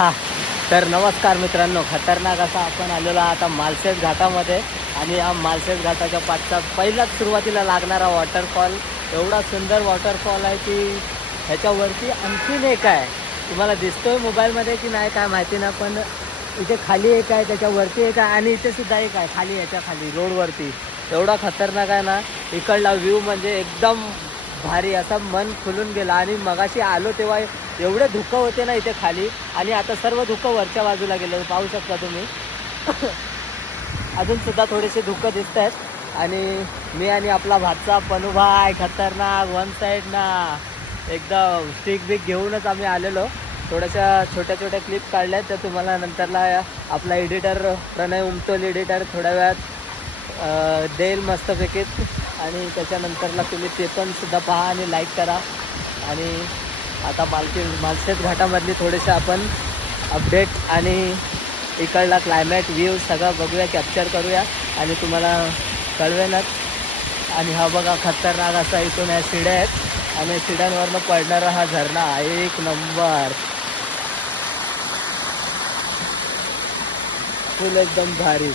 हा तर नमस्कार मित्रांनो, खतरनाक असा आपण आलेलो आता मालशेज घाटामध्ये. आणि या मालशेज घाटाच्या पाठचा पहिलाच सुरुवातीला लागणारा वॉटरफॉल एवढा सुंदर वॉटरफॉल आहे की ह्याच्यावरती आणखीन एक आहे. तुम्हाला दिसतोय मोबाईलमध्ये की नाही काय माहिती ना, पण इथे खाली एक आहे, त्याच्यावरती एक आहे आणि इथे सुद्धा एक आहे खाली, याच्या खाली रोडवरती. एवढा खतरनाक आहे ना, इकडला व्ह्यू म्हणजे एकदम भारी, असा मन खुलून गेला. आणि मगाशी आलो तेव्हा एवढे धुकं होते ना इथे खाली, आणि आता सर्व धुकं वरच्या बाजूला गेलं, पाहू शकता तुम्ही. अजून सुद्धा थोडेसे धुकं दिसत आहेत. आणि मी आणि आपला भाचा पनुभाई खतरनाक वन साईड ना एकदम स्टिक बिक घेऊनच आम्ही आलेलो. थोड्याशा छोट्या छोट्या क्लिप काढल्या त्या तुम्हाला नंतरला आपला एडिटर प्रणय उमटोल एडिटर थोड्या वेळात देईल मस्तपैकी. आणि त्याच्यानंतरला तुम्ही ते पण सुद्धा पहा आणि लाईक करा. आणि आता मालशेज घाटामधली थोडेसे आपण अपडेट आणि इकडला क्लायमेट व्ह्यू सगळं बघूया, कॅप्चर करूया आणि तुम्हाला कळवेनच. आणि हा बघा खतरनाक असा इथून या शिड्या आहेत आणि शिड्यांवरनं पडणारा हा झरणा एक नंबर, फुल एकदम भारी.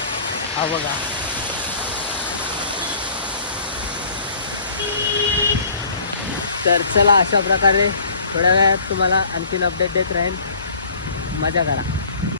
हा बघा. तर चला, अशा प्रकारे थोड्या वेळात तुम्हाला आणखीन अपडेट देत राहील. मजा करा.